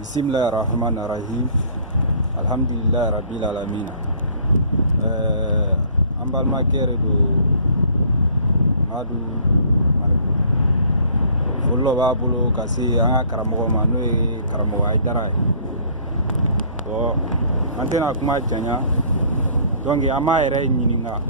Bismillahirrahmanirrahim. Alhamdulillah rabbil alamin. An balimakɛ de don Madu Mariku. Foli dɔ b'a bolo ka se an ka karamɔgɔ ma n'o ye karamɔgɔ Ayidara ye. Bon, an tɛna kuma janya, donc an b'a yɛrɛ ɲininka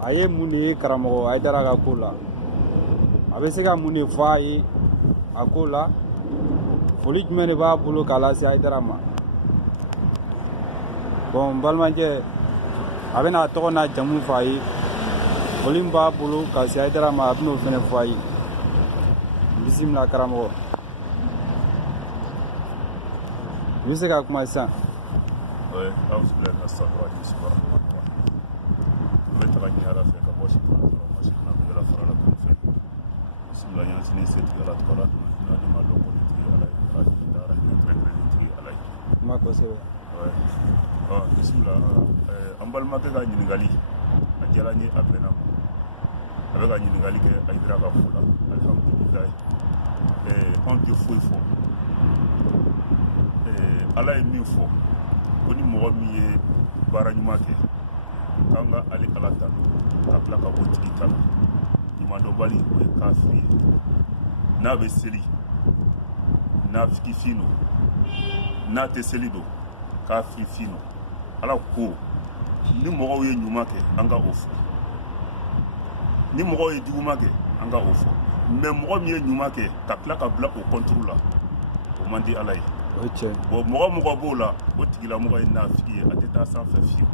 a ye mun de ye karamɔgɔ Ayidara ka ko la, a bɛ se ka mun de fɔ a ye a ko la, foli jumɛn de b'a bolo k'a lase Ayidara ma. Bon, n balimakɛ a bɛna tɔgɔ n'a jamu fɔ a ye, foli min b'a bolo ka se Ayidara ma a bɛn'o fɛnɛ fɔ a ye. Bisimila karamɔgɔ, i bɛ se ka kuma sisan. Oui, alhamdulillah, nasabra isbara. Bɛ taga ɲɛ Ala fɛ ka bɔ sitana dɔrɔn ma sitana bɛ yɛlɛ fara la kun fɛ. Bisimila yan sini se tigɛ Ala tɔgɔ la, ni ma dɔn ko ni tigi Ala ye, Ala ye dara ni tɛrɛ ni tigi Ala ye. Kuma kosɛbɛ. Oui. Bisimila an balimakɛ ka ɲininkali a diyara n ye, a bɛnna ma. A bɛ ka ɲininkali kɛ Ayidara ka ko la, alhamdulillah. Anw tɛ foyi fɔ. Ala ye min fɔ ko ni mɔgɔ min ye baara ɲuman kɛ k'an ka ale Ala tanu ka tila ka o tigi tanu, ɲumandɔnbali o ye kafiri ye. N'a bɛ seli nafiki don, n'a tɛ seli don kafiri don. Ala ko ni mɔgɔw ye ɲuman kɛ an ka o fɔ, ni mɔgɔw ye juguman kɛ an ka o fɔ, mais mɔgɔ min ye ɲuman kɛ ka tila ka bila o kɔnturu la o man di Ala ye. Bon, mɔgɔ b'o la o tigilamɔgɔ ye nafiki ye, a tɛ taa sanfɛ fiyewu.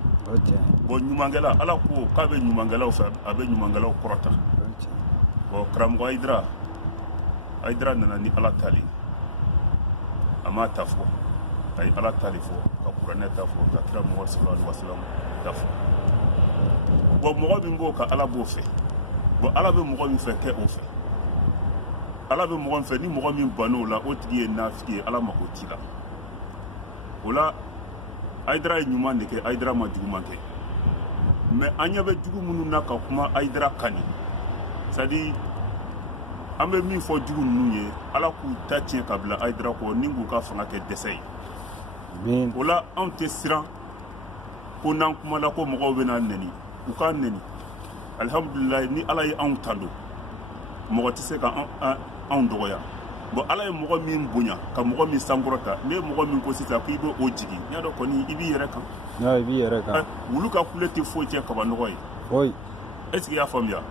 Bon, ɲumankɛla Ala ko k'a bɛ ɲumankɛlaw fɛ, a bɛ ɲumankɛlaw kɔrɔta. Bon, karamɔgɔ Ayidara nana ni Ala tali, a m'a ta fɔ, a ye Ala tali fɔ, ka kuranɛ ta fɔ, ka kira Muhamadu sallallahu alaihi wasallam ta fɔ. Bon, mɔgɔ min b'o ka Ala b'o fɛ. Bon, Ala bɛ mɔgɔ min fɛ kɛ o fɛ. Ala bɛ mɔgɔ min fɛ, ni mɔgɔ min ban'o la o tigi ye nafiki ye, Ala mako t'i la. O la Ayidara ye ɲuman de kɛ, Ayidara ma juguman kɛ. Mais an ɲɛ bɛ jugu minnu na ka kuma Ayidara kani, c'est à dire an bɛ min fɔ jugu ninnu ye, Ala k'u ta tiɲɛ ka bila Ayidara kɔ ni k'u ka fanga kɛ dɛsɛ ye. O la anw tɛ siran ko n'an kumala ko mɔgɔw bɛna nɛni, u k'a nɛni. Alhamdulillah, ni Ala ye anw tando, mɔgɔ tɛ se ka anw dɔgɔya. Bon, Ala ye mɔgɔ min bonya ka mɔgɔ min sankɔrɔta, ne ye mɔgɔ min ko sisan k'i bɛ o jigi, n y'a dɔn kɔni i b'i yɛrɛ kan. I b'i yɛrɛ kan. Wulu ka kule tɛ foyi cɛ kaba nɔgɔ ye. Oui. Est-ce que i y'a faamuya?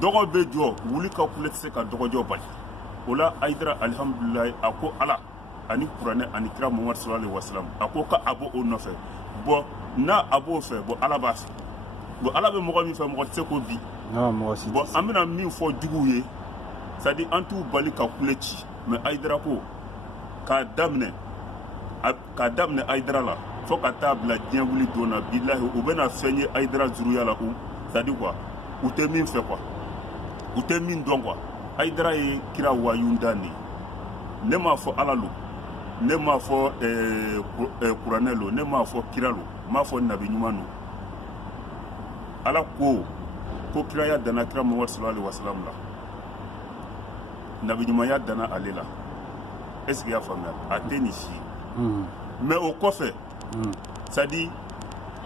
Dɔgɔ bɛ jɔ, wulu ka kule tɛ se ka dɔgɔjɔ bali. O la Ayidara alhamdulillah a ko Ala ani kuranɛ ani kira Muhamadu sallallahu alaihi wasallam a ko k'a bɔ o nɔfɛ. Bon, n'a a b'o fɛ, bon Ala b'a fɛ. Bon, Ala bɛ mɔgɔ min fɛ, mɔgɔ tɛ se k'o bi. Bon, an bɛna min fɔ juguw ye, c'est-à-dire an t'u bali ka kule ci, mais Ayidara ko k'a daminɛ Ayidara la fo ka taa bila diɲɛ wuli don na, bilahi u bɛna fɛn ye Ayidara zuruya la, c'est-à-dire quoi, u tɛ min fɛ quoi, u tɛ min dɔn quoi. Ayidara ye kira wayunda de, ne m'a fɔ Ala lo, ne m'a fɔ kuranɛ lo, ne m'a fɔ kira lo, n m'a fɔ nabi ɲuman lo. Ala ko kiraya danna kira Muhamadu sallallahu alaihi wasallam la, nabi ɲumanya danna ale la. Est-ce que i y'a faamuya? A tɛ nin si ye. Mais o kɔfɛ, c'est à dire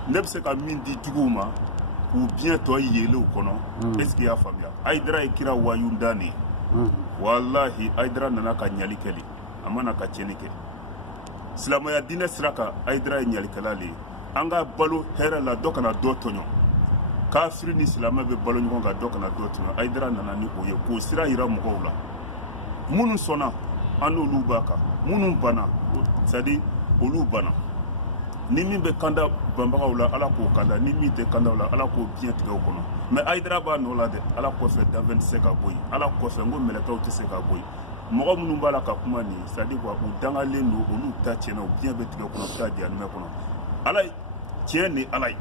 ne bɛ se ka min di juguw ma k'u biɲɛ tɔ yeele o kɔnɔ. Est-ce que i y'a faamuya? Ayidara ye kira wayunda de ye. Wallahi Ayidara nana ka ɲali kɛ de, a mana ka tiɲɛni kɛ. Silamɛya diinɛ sira kan Ayidara ye ɲalikɛla de ye. An ka balo hɛrɛ la, dɔ kana dɔ tɔɲɔ. Kafiri ni silamɛ bɛ balo ɲɔgɔn kan, dɔ kana dɔ tɔɲɔ. Ayidara nana ni o ye k'o sira yira mɔgɔw la. Minnu sɔnna an n'olu b'a kan, minnu banna c'est à dire olu banna. Ni min bɛ kanda banbagaw la Ala k'o kanda, ni min tɛ kanda o la Ala k'o biɲɛ tigɛ o kɔnɔ. Mais Ayidara b'a nɔ la dɛ, Ala kɔfɛ danfɛn tɛ se ka bɔ yen, Ala kɔfɛ n ko mɛlɛkɛw tɛ se ka bɔ yen. Mɔgɔ minnu b'a la ka kuma nin, c'est à dire quoi, u dangalen don, olu ta tiɲɛna, u biɲɛ bɛ tigɛ o kɔnɔ, u bɛ taa jahanɛmɛ kɔnɔ. Ala ye tiɲɛ ni Ala ye,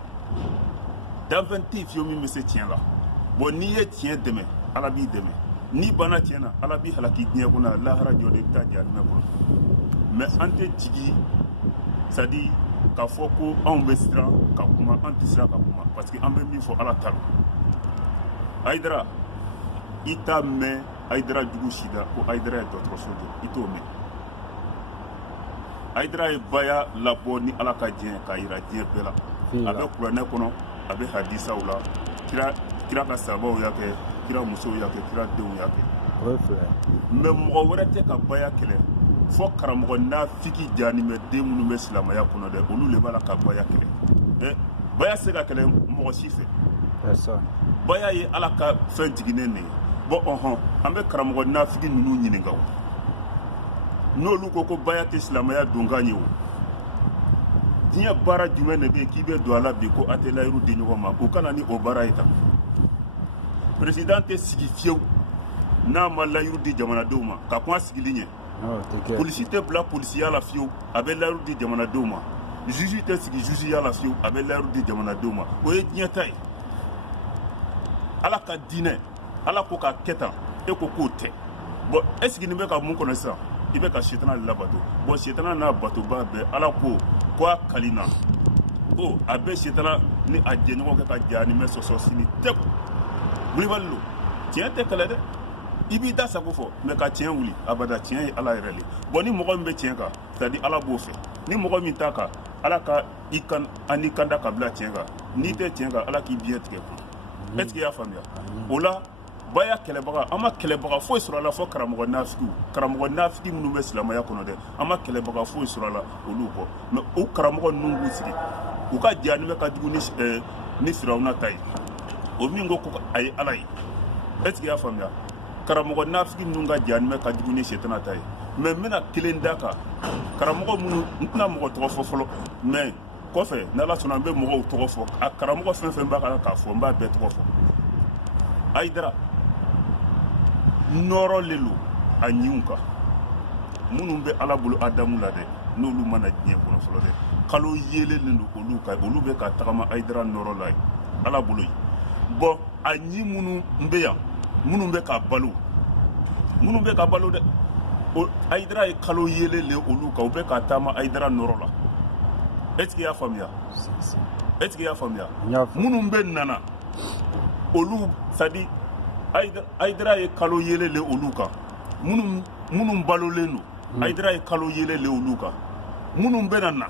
danfɛn tɛ yen fiyewu min bɛ se tiɲɛ la. Bon, n'i ye tiɲɛ dɛmɛ Ala b'i dɛmɛ, n'i banna tiɲɛ na Ala b'i halaki diɲɛ kɔnɔ, lahara jɔ de i bɛ taa jahanɛmɛ kɔnɔ. Mais an tɛ jigi, c'est à dire k'a fɔ ko anw bɛ siran ka kuma, an tɛ siran ka kuma, parce que an bɛ min fɔ Ala ta lo. Ayidara, i t'a mɛn Aïdara dugu sida ko Aïdara ye dɔgɔtɔrɔso jɔ i t'o mɛn. Aïdara ye baya labɔ ni Ala ka diɲɛ k'a yira diɲɛ bɛɛ la. A bɛ kuranɛ kɔnɔ, a bɛ hadisaw la, kira ka sabaw y'a kɛ, kira musow y'a kɛ, kira denw y'a kɛ. Mais mɔgɔ wɛrɛ tɛ ka baya kɛlɛ fɔ karamɔgɔ nafiki janimɛ den minnu bɛ silamɛya kɔnɔ dɛ, olu le b'a la ka baya kɛlɛ. Baya se ka kɛlɛ mɔgɔ si fɛ. Baya ye Ala ka fɛn jiginnen de ye. Bon an bɛ karamɔgɔ nafiki ninnu ɲininka o. N'olu ko baya tɛ silamɛya donkan ye o. Diɲɛ baara jumɛn de bɛ yen k'i bɛ don a la bi ko a tɛ layiru di ɲɔgɔn ma o kana ni o baara ye tan. Président tɛ sigi fiyewu n'a ma layiru di jamanadenw ma ka kuma sigili ɲɛ. Polisi tɛ bila polisiya la fiyewu a bɛ layiru di jamanadenw ma. Juge tɛ sigi jugeya la fiyewu a bɛ layiru di jamanadenw ma. O ye diɲɛ ta ye. Ala ka diinɛ Ala ko k'a kɛ tan e ko k'o tɛ. Bon est ce que nin bɛ ka mun kɔnɔ sisan i bɛ ka sitana de labato. Bon sitana n'a batoba bɛɛ Ala ko a kalina ko a bɛ sitana ni a jɛɲɔgɔn kɛ ka jahanimɛ sɔsɔ sini tɛp. Wulibali lo tiɲɛ tɛ kɛlɛ dɛ. I b'i da sago fɔ mais ka tiɲɛ wuli abada tiɲɛ ye Ala yɛrɛ le. Bon ni mɔgɔ min bɛ tiɲɛ kan c'est à dire Ala b'o fɛ. Ni mɔgɔ min t'a kan Ala ka ani kanda ka bila tiɲɛ kan. N'i tɛ tiɲɛ kan Ala k'i biɲɛ tigɛ kun. Est ce que i y'a faamuya? O la baya kɛlɛbaga an ma kɛlɛbaga foyi sɔrɔ a la fɔ karamɔgɔ nafiki minnu bɛ silamɛya kɔnɔ dɛ an ma kɛlɛbaga foyi sɔrɔ a la olu kɔ mais o karamɔgɔ ninnu b'u sigi u ka jahanimɛ ka jugu ni Firawuna ta ye o min ko a ye Ala ye est ce que i y'a faamuya karamɔgɔ nafiki minnu ka jahanimɛ ka jugu ni sitana ta ye mais n bɛna kelen da kan karamɔgɔ minnu n tɛna mɔgɔ tɔgɔ fɔ fɔlɔ mais kɔfɛ n'Ala sɔnna an bɛ mɔgɔw tɔgɔ fɔ a karamɔgɔ fɛn fɛn b'a kan k'a fɔ n b'a bɛɛ tɔgɔ fɔ Aïdara nɔrɔlen lo a ɲinw kan minnu bɛ Ala bolo Adamu la dɛ n'olu mana diɲɛ kɔnɔ fɔlɔ dɛ kalo yelelen do olu kan olu bɛ ka tagama Aïdara nɔrɔ la ye Ala bolo ye bon a ɲin minnu bɛ yan minnu bɛ ka balo dɛ Aïdara ye kalo yelelen olu kan u bɛ ka taama Aïdara nɔrɔ la est ce que i y'a faamuya minnu bɛ nana olu c'est à dire Aïdara ye kalo yelelen olu kan minnu balolen do Aïdara ye kalo yelelen olu kan minnu bɛna na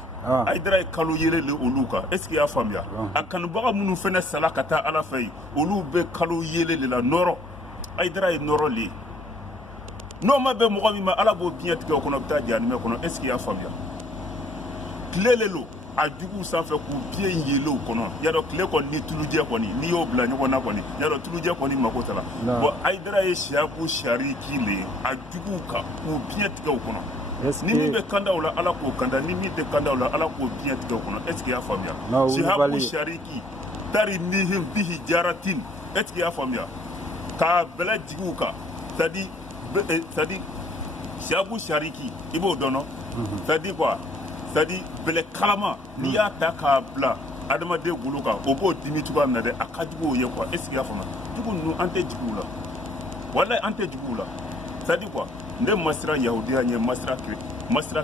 Aïdara ye kalo yelelen olu kan est ce que i y'a faamuya a kanubaga minnu fɛnɛ sala ka taa Ala fɛ yen olu bɛ kalo yelelen la nɔrɔ Aïdara ye nɔrɔlen ye n'o ma bɛn mɔgɔ min ma Ala b'o biɲɛ tigɛ o kɔnɔ bɛ taa jahanimɛ kɔnɔ est ce que i y'a faamuya tilelen lo a juguw sanfɛ k'u biɲɛ yele o kɔnɔ y'a dɔn tile kɔni ni tulujɛ kɔni n'i y'o bila ɲɔgɔn na kɔni y'a dɔn tulujɛ kɔni mako t'a la bon Aïdara ye Siyaku Sariki le ye a juguw kan k'u biɲɛ tigɛ o kɔnɔ ni min bɛ kanda o la Ala k'o kanda ni min tɛ kanda o la Ala k'o biɲɛ tigɛ o kɔnɔ est ce que i y'a faamuya Siyaku Sariki tari mihim bihi jaratin est ce que i y'a faamuya k'a bɛlɛ jigi u kan c'est à dire Siyaku Sariki i b'o dɔn non c'est à dire quoi c'est à dire bɛlɛ kalama n'i y'a ta k'a bila adamaden golo kan o b'o dimi cogoya min na dɛ a ka jugu o ye quoi est ce que i y'a faamuya jugu ninnu an tɛ jigi u la walayi an tɛ jigi u la c'est à dire quoi ne ma siran yahudiya ɲɛ ma siran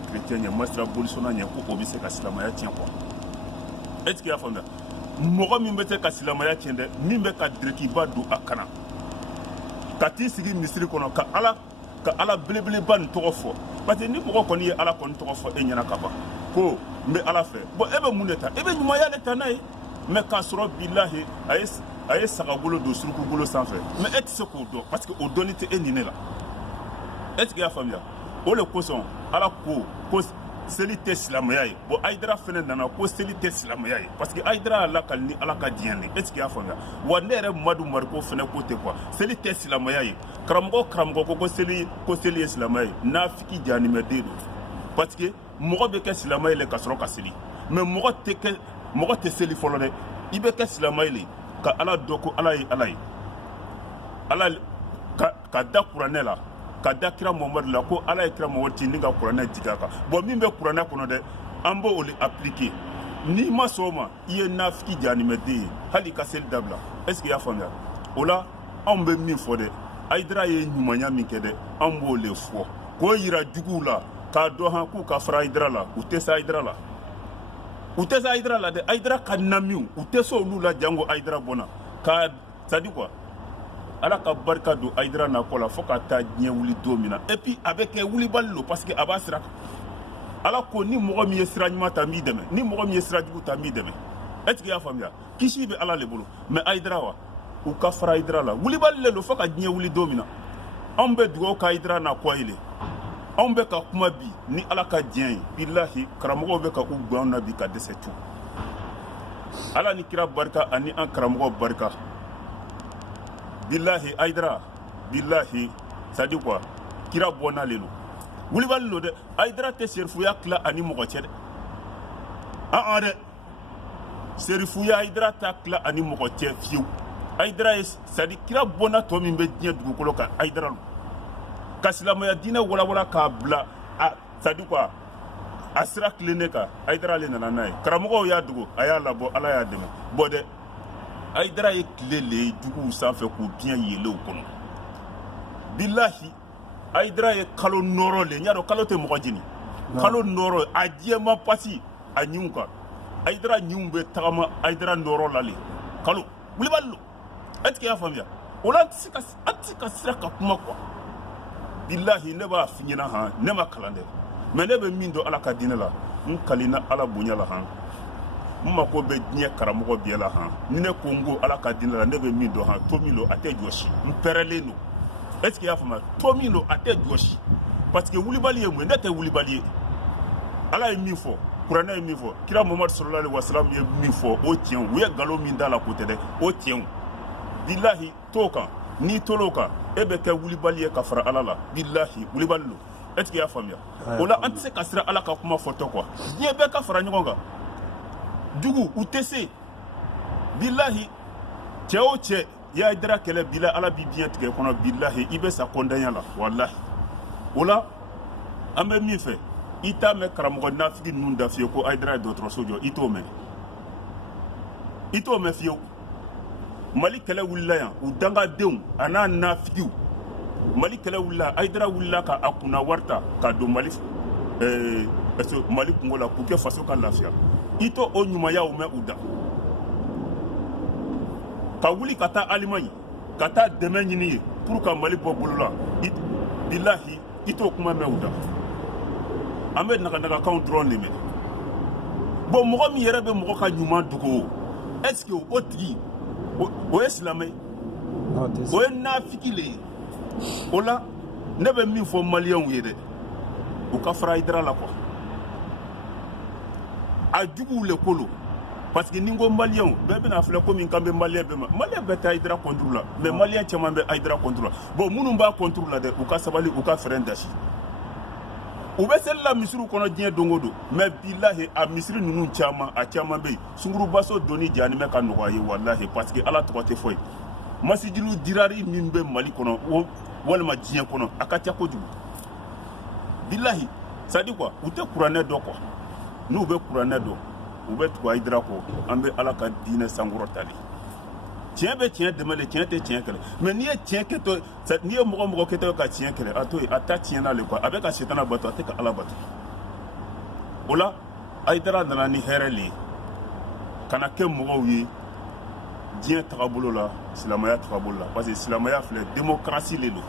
chrétien ɲɛ ma siran bolisona ɲɛ ko o bɛ se ka silamɛya tiɲɛ quoi est ce que i y'a faamuya mɔgɔ min bɛ se ka silamɛya tiɲɛ dɛ min bɛ ka dirikiba don a kana ka t'i sigi misiri kɔnɔ ka Ala belebeleba nin tɔgɔ fɔ parce que ni mɔgɔ kɔni ye Ala kɔni tɔgɔ fɔ e ɲɛna ka ban ko n bɛ Ala fɛ bon e bɛ mun de ta e bɛ ɲumanya de ta n'a ye mais k'a sɔrɔ bilahi a ye sagagolo don surukugolo sanfɛ mais e tɛ se k'o dɔn parce que o dɔnni tɛ e ni ne la est ce que i y'a faamuya o de kosɔn Ala ko seli tɛ silamɛya ye bon Aïdara fɛnɛ nana ko seli tɛ silamɛya ye parce que Aïdara y'a lakali ni Ala ka diɲɛ de est ce que i y'a faamuya wa ne yɛrɛ Madu Mariko fɛnɛ ko ten quoi seli tɛ silamɛya ye karamɔgɔ ko seli ye silamɛya ye nafiki jahanimɛden don parce que mɔgɔ bɛ kɛ silamɛ ye le ka sɔrɔ ka seli mais mɔgɔ tɛ seli fɔlɔ dɛ i bɛ kɛ silamɛ ye le ka Ala dɔn ko Ala ye Ala ye Ala ka da kuranɛ la ka da kira Muhamadu la ko Ala ye kira Muhamadu ci ni ka kuranɛ jigin a kan bon min bɛ kuranɛ kɔnɔ dɛ an b'o le appliquer n'i ma sɔn o ma i ye nafiki jahanimɛden ye hali i ka seli dabila est ce que i y'a faamuya o la anw bɛ min fɔ dɛ Aïdara ye ɲumanya min kɛ dɛ an b'o le fɔ k'o yira juguw la k'a dɔn han k'u ka fara Aïdara la u tɛ se Aïdara la dɛ Aïdara ka namiw u tɛ se olu la jango Aïdara bɔnna ka c'est à dire quoi ala ka barika don Haidara nakɔ la fo ka taa diɲɛ wuli don min na et puis a bɛ kɛ wulibali lo parce que a b'a sira kan ala ko ni mɔgɔ min ye sira ɲuman ta n b'i dɛmɛ ni mɔgɔ min ye sira jugu ta n b'i dɛmɛ est ce que i y'a faamuya kisi bɛ ala le bolo mais Haidara wa u ka fara Haidara la wulibali le lo fo ka diɲɛ wuli don min na anw bɛ dugawu ka Haidara nakɔ ye le anw bɛ ka kuma bi ni ala ka diɲɛ ye bilahi karamɔgɔw bɛ ka u gɛn na bi ka dɛsɛ tu ala ni kira barika ani an karamɔgɔ barika bilahi Haidara bilahi c'est à dire quoi kira bɔnna le lo wulibali lo dɛ Haidara tɛ serifuya tila ani mɔgɔ cɛ dɛ dɛ serifuya Haidara t'a tila ani mɔgɔ cɛ fiyewu Haidara ye c'est à dire kira bɔnna tɔ min bɛ diɲɛ dugukolo kan Haidara lo ka silamɛya diinɛ walawala k'a bila c'est à dire quoi a sira tilennen kan Haidara le nana n'a ye karamɔgɔw y'a dogo a y'a labɔ ala y'a dɛmɛ bɔn dɛ Haidara ye tile le ye juguw sanfɛ k'u biɲɛ yelew kɔnɔ bilahi Haidara ye kalo nɔrɔ le n y'a dɔn kalo tɛ mɔgɔ jeni kalo nɔrɔ a diɲɛma pasi a ɲiw kan Haidara ɲiw bɛ tagama Haidara nɔrɔ la le kalo wulibali lo est ce que i y'a faamuya o la an tɛ se ka sira ka kuma quoi bilahi ne b'a f'i ɲɛna han ne ma kalan dɛ mais ne bɛ min dɔn ala ka diinɛ la n kalina ala bonya la han n mako bɛ diɲɛ karamɔgɔ bɛɛ la han ni ne ko n ko ala ka diinɛ la ne bɛ min dɔn han to min lo a tɛ jɔsi n pɛrɛlen don est ce que i y'a faamuya to min lo a tɛ jɔsi parce que wulibali ye mun ye ne tɛ wulibali ye ala ye min fɔ kuranɛ ye min fɔ kira Muhamadu sallallahu alaihi wasallam ye min fɔ o tiɲɛ u ye nkalon min da la ko tɛ dɛ o tiɲɛ bilahi t'o kan n'i tol'o kan e bɛ kɛ wulibali ye ka fara ala la bilahi wulibali lo est ce que i y'a faamuya o la an tɛ se ka sira ala ka kuma fɔtɔ quoi diɲɛ bɛɛ ka fara ɲɔgɔn kan jugu u tɛ se bilahi cɛ o cɛ i y'a Haidara kɛlɛ bilahi ala b'i diɲɛ tigɛ kɔnɔ bilahi i bɛ sa kɔndanya la walahi o la an bɛ min fɛ i t'a mɛn karamɔgɔ nafigi ninnu da fiyewu ko Haidara ye dɔgɔtɔrɔso jɔ i t'o mɛn fiyewu Mali kɛlɛ wulila yan u dangadenw a n'a nafigiw Mali kɛlɛ wulila Haidara wulila ka a kunna wari ta ka don Mali kungo la k'u kɛ faso ka lafiya i t'o ɲumanyaw mɛn u da ka wuli ka taa Alimaɲi ka taa dɛmɛ ɲini ye pour ka Mali bɔ bolo la bilahi i t'o kuma mɛn u da an bɛ naganagakanw dɔrɔn de mɛn bon mɔgɔ min yɛrɛ bɛ mɔgɔ ka ɲuman dogo est ce que o tigi o ye silamɛ ye o ye nafigi le ye o la ne bɛ min fɔ maliyɛnw ye dɛ u ka fara Haidara la quoi a juguw le kolo parce que ni n ko maliyɛnw bɛɛ bɛna filɛ komi kan bɛ maliyɛn bɛɛ ma maliyɛn bɛɛ tɛ Haidara contre la mais maliyɛn caman bɛ Haidara contre la bon minnu b'a contre la dɛ u ka sabali u ka frein dasi u bɛ seli la misiriw kɔnɔ diɲɛ don o don mais bilahi a misiri ninnu caman a caman bɛ yen sungurubaso donni jani bɛ ka nɔgɔya ye walahi parce que ala tɔgɔ tɛ fɔ ye masijilu dirari min bɛ Mali kɔnɔ walima diɲɛ kɔnɔ a ka ca kojugu bilahi c'est à dire quoi u tɛ kuranɛ dɔn quoi n'u bɛ kuranɛ dɔn u bɛ tugu Haidara kɔ an bɛ ala ka diinɛ sankɔrɔtali tiɲɛ bɛ tiɲɛ dɛmɛ le tiɲɛ tɛ tiɲɛ kɛlɛ mais n'i ye tiɲɛ kɛtɔ n'i ye mɔgɔ kɛtɔ ka tiɲɛ kɛlɛ a to yen a ta tiɲɛ n'ale quoi a bɛ ka setana bato a tɛ ka ala bato o la Haidara nana ni hɛrɛ le ye ka na kɛ mɔgɔw ye diɲɛ tagabolo la silamɛya tagabolo la parce que silamɛya filɛ démocratie le don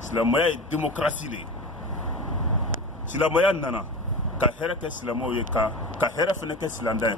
silamɛya ye démocratie le ye silamɛya nana ka hɛrɛ kɛ silamɛw ye ka hɛrɛ fɛnɛ kɛ silamɛya ye